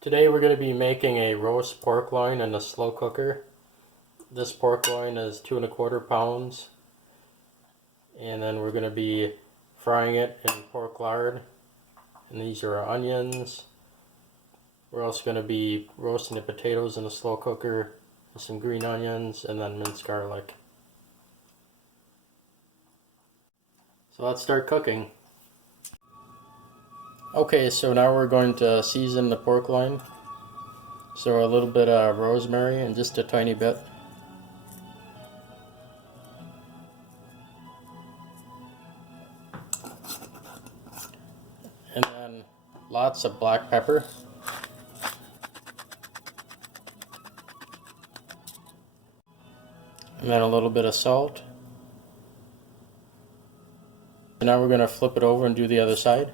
Today we're going to be making a roast pork loin in a slow cooker. This pork loin is 2¼ pounds, and then we're going to be frying it in pork lard. And these are our onions. We're also going to be roasting the potatoes in a slow cooker with some green onions and then minced garlic. So let's start cooking. Okay, so now we're going to season the pork loin. So a little bit of rosemary and just a tiny bit. And then lots of black pepper. And then a little bit of salt. And now we're going to flip it over and do the other side.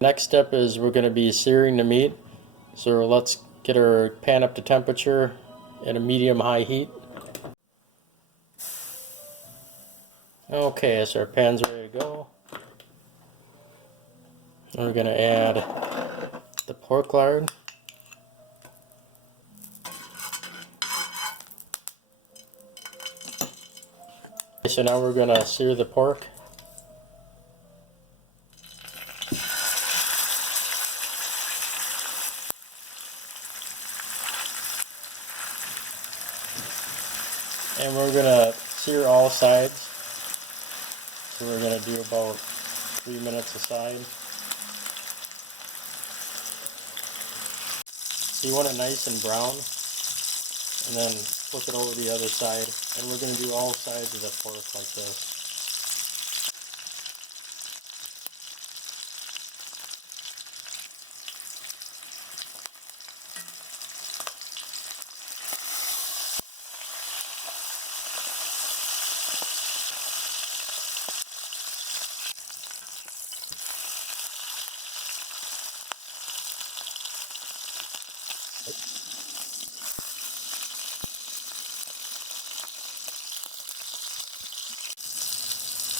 Next step is we're going to be searing the meat. So let's get our pan up to temperature at a medium-high heat. Okay, so our pan's ready to go. And we're going to add the pork lard. So now we're going to sear the pork. And we're going to sear all sides. So we're going to do about 3 minutes a side. So you want it nice and brown. And then flip it over the other side. And we're going to do all sides of the pork like this.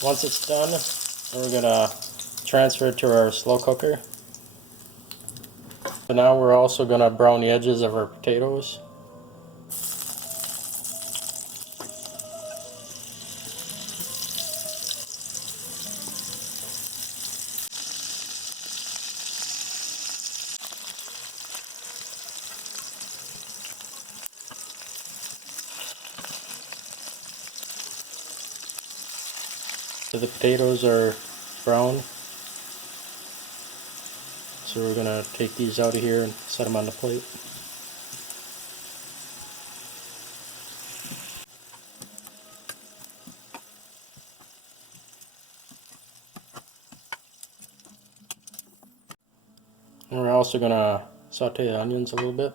Once it's done, we're going to transfer it to our slow cooker. So now we're also going to brown the edges of our potatoes. So the potatoes are brown. So we're going to take these out of here and set them on the plate. And we're also going to saute the onions a little bit.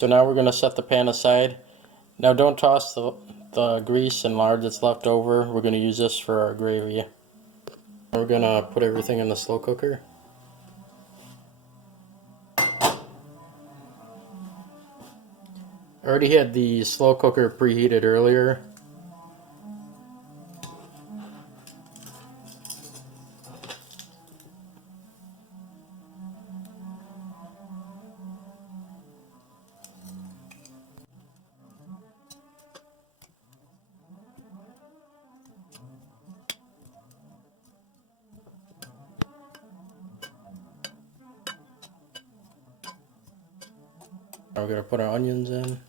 So now we're going to set the pan aside. Now don't toss the grease and lard that's left over. We're going to use this for our gravy. We're going to put everything in the slow cooker. I already had the slow cooker preheated earlier. We're going to put our onions in.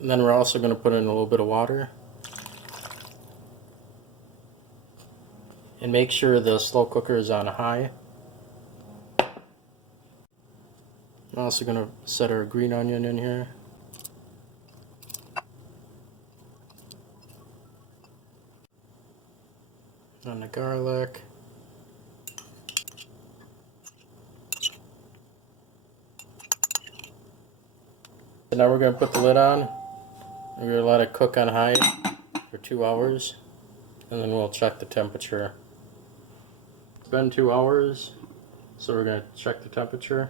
And then we're also going to put in a little bit of water. And make sure the slow cooker is on high. I'm also going to set our green onion in here. And the garlic. And now we're going to put the lid on. We're going to let it cook on high for 2 hours. And then we'll check the temperature. It's been 2 hours, so we're going to check the temperature.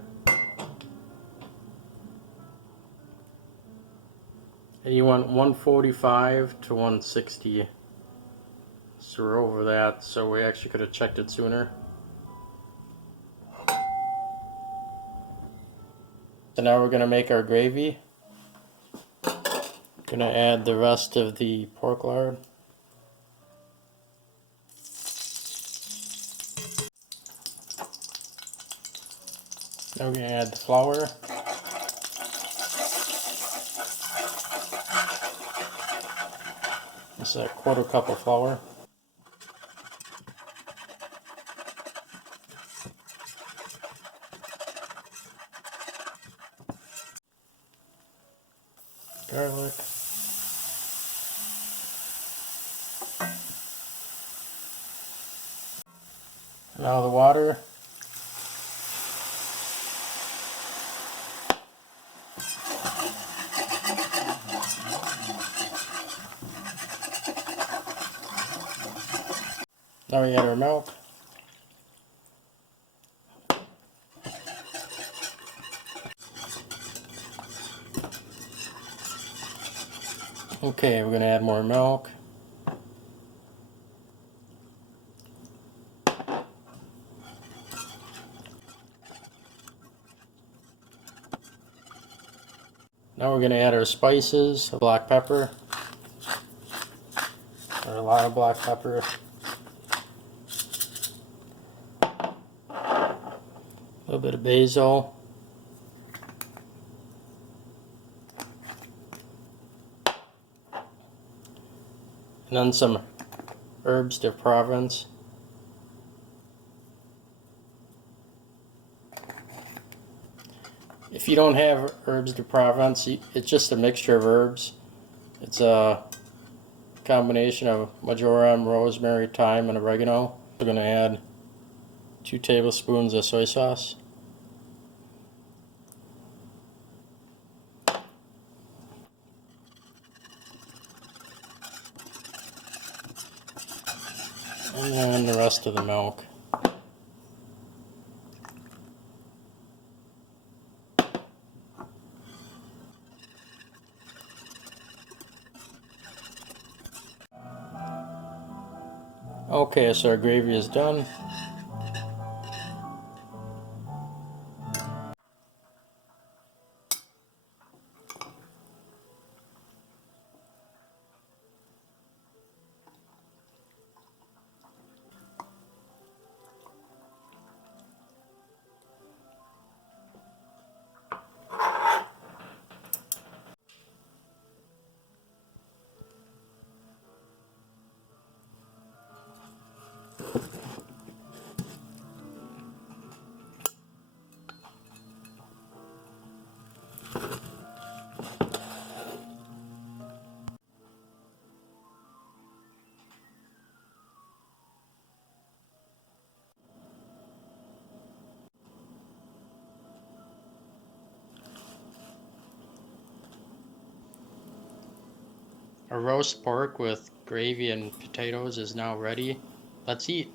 And you want 145 to 160. So we're over that, so we actually could have checked it sooner. So now we're going to make our gravy. Going to add the rest of the pork lard. Now we're going to add the flour. It's a 1/4 cup of flour. Garlic. Now the water. Now we add our milk. Okay, we're going to add more milk. Now we're going to add our spices, black pepper, or a lot of black pepper, a little bit of basil, and then some herbs de Provence. If you don't have herbs de Provence, it's just a mixture of herbs. It's a combination of marjoram, rosemary, thyme, and oregano. We're going to add 2 tablespoons of soy sauce. And then the rest of the milk. Okay, so our gravy is done. Our roast pork with gravy and potatoes is now ready. Let's eat.